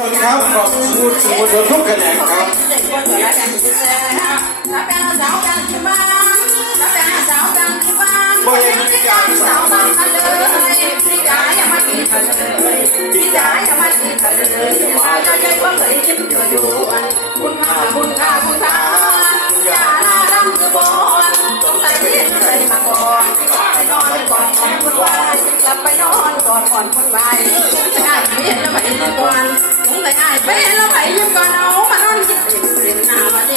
สวัสดีครับขอบคุณสื่อมวลชนทุกแขนงครับบ่ยังมีการสาวบ้านมเลยพี่จ๋าอย่ามาตีเธอเลยพี่จ๋าอย่ามาตีเธอเลยมาจะใจว่าเคยคิดอยู่อยู่คุณค่าคุณค่าคุณค่า นอนก่อนก่อนคุณวายง่ายเพี้ยนแล้วไปยิ้มก่อนมึงเลยง่ายเพี้ยนแล้วไปยิ้มก่อนเอามานอนยิ้มเรียนหน้ามาดิ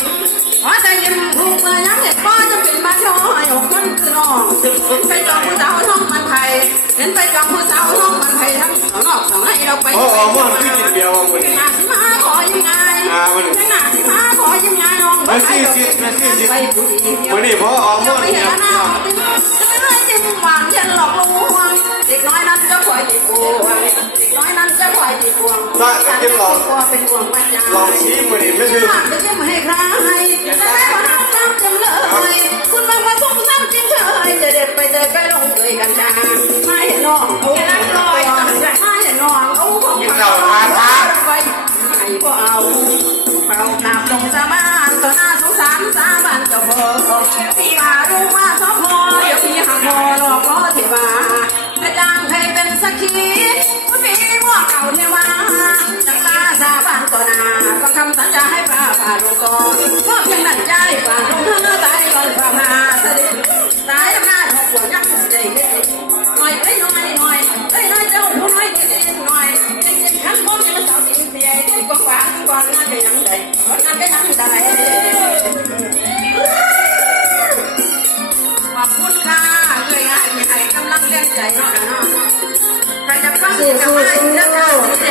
พอจะยิ้มถูกมายังเห็นป้อจะเป็นบ้านน้อยหกคนคือน้องเห็นไปจองผู้สาวท้องมันไทยเห็นไปจองผู้สาวท้องมันไทยทั้งสองนอกสองให้เราไปโอ้ออมอนพี่กินเบียร์วันนี้หน้าสิมาขอยังไงอ่าวันนี้หน้าสิมาขอยังไงน้องมาซี่สิมาซี่สิไปผู้ดีเดียววันนี้พอออมอนไม่เนี่เห็ย ดีกวงเป็นห่วงมันยาลองชี้มือนี่ไม่ใช่ฝากจะยิ้มให้ใครแต่แม่ว่าน้ำน้ำจังเลย คุณมาผสมน้ำจิ้มเฉยจะเด็ดไปเจอไปลงเลยกันจ้าไม่เห็นน้องโอ้ยนั่งลอยไม่เห็นน้องโอ้ของไปให้พวกเอาเป่าหนาบลงสาบานต่อหน้าสงสารสาบานเจ้า คำสัญญาให้ป้าป่าลงก่อนมอบยังดั่งใจป่าลงเธอตายลอยฝ่ามาสดิตายอำนาจของหัวยักษ์ใจเล็กหน่อยเอ้ยน่อยหน่อยเอ้ยน่อยเจ้าผู้น้อยนิดหน่อยเจ็บๆขันบ่มีมาสาวกินเสียก็ฝากก่อนงานไปยังใดงานไปยังใดขอบคุณค่ะเลยอะมีใครกำลังเลี้ยงใจเนาะเนาะใครจะฟังกับอะไรเรื่องกาอะไรสีม่วงกับว่าว่านะ